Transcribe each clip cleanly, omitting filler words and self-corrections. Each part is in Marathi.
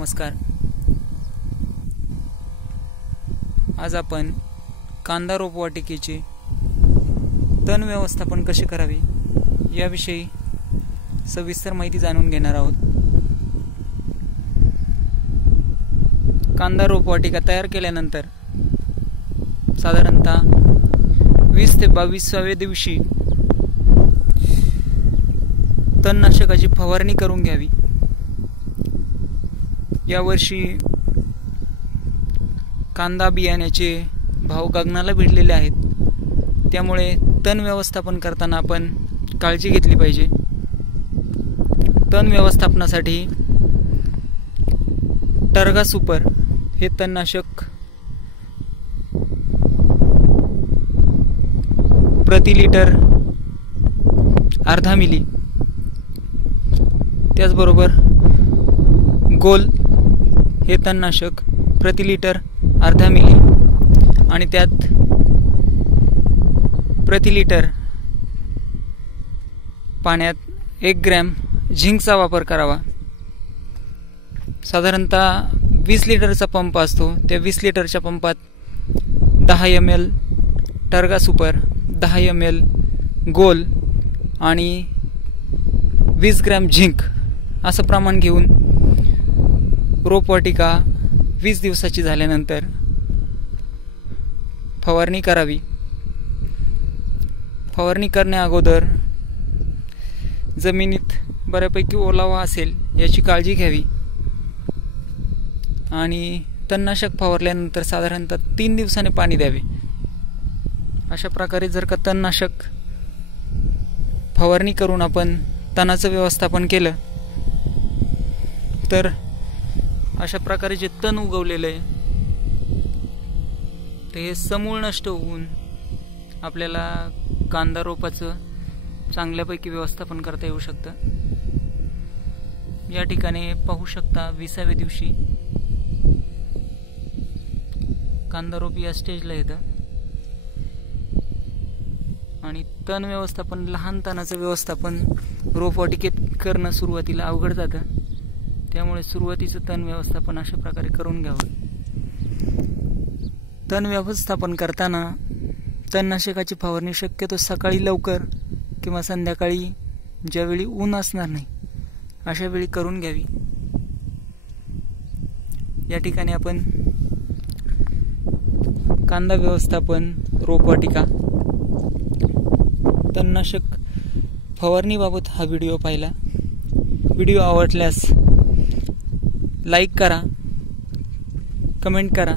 नमस्कार। आज आपण कांदा रोपवाटिकेचे तण व्यवस्थापन कसे करावे याविषयी सविस्तर माहिती जाणून घेणार आहोत। कांदा रोपवाटिका तयार केल्यानंतर साधारणतः 20 ते 22व्या दिवशी तणनाशकाची फवारणी करून घ्यावी। यावर्षी कांदा बियाण्याचे भाव गगनाला भिडलेले आहेत, त्यामुळे तण व्यवस्थापन करताना आपण काळजी घेतली पाहिजे। तण व्यवस्थापनासाठी टर्गा सुपर हे तणनाशक प्रति लिटर अर्धा मिली, त्याचबरोबर गोल हे तणनाशक प्रति लिटर अर्धा मिली आणि त्यात प्रति लिटर पाण्यात 1 ग्रॅम झिंकचा वापर करावा। साधारणतः 20 लिटरचा पंप असतो, त्या 20 लिटरच्या पंपात 10 ml टर्गा सुपर, 10 ml गोल आणि 20 ग्रॅम झिंक असं प्रमाण घेऊन रोपवाटिका 20 दिवसाची झाल्यानंतर फवारणी करावी। फवारणी करण्या अगोदर जमिनीत बऱ्यापैकी ओलावा असेल याची काळजी घ्यावी आणि तणनाशक फवारल्यानंतर साधारणतः 3 दिवसांनी पाणी द्यावे। अशा प्रकारे जर का तणनाशक फवारणी करून आपण तणाचं व्यवस्थापन केलं तर अशा प्रकारे जे तण उगवलेलं आहे ते हे समूळ नष्ट होऊन आपल्याला कांदा रोपाचं चांगल्यापैकी व्यवस्थापन करता येऊ शकतं। या ठिकाणी पाहू शकता 20व्या दिवशी कांदा रोप या स्टेजला येतं आणि तण व्यवस्थापन, लहान तणाचं व्यवस्थापन रोपवाटिकेत करणं सुरुवातीला अवघड जातं, त्यामुळे सुरुवातीचं तण व्यवस्थापन अशा प्रकारे करून घ्यावं। तण व्यवस्थापन करताना तणनाशकाची फवारणी शक्यतो सकाळी लवकर किंवा संध्याकाळी ज्यावेळी ऊन असणार नाही अशा वेळी करून घ्यावी। या ठिकाणी आपण कांदा व्यवस्थापन, रोपवाटिका, तणनाशक फवारणीबाबत हा व्हिडिओ पाहिला। व्हिडिओ आवडल्यास लाईक करा, कमेंट करा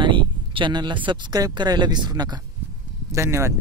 आणि चॅनलला सबस्क्राईब करायला विसरू नका। धन्यवाद।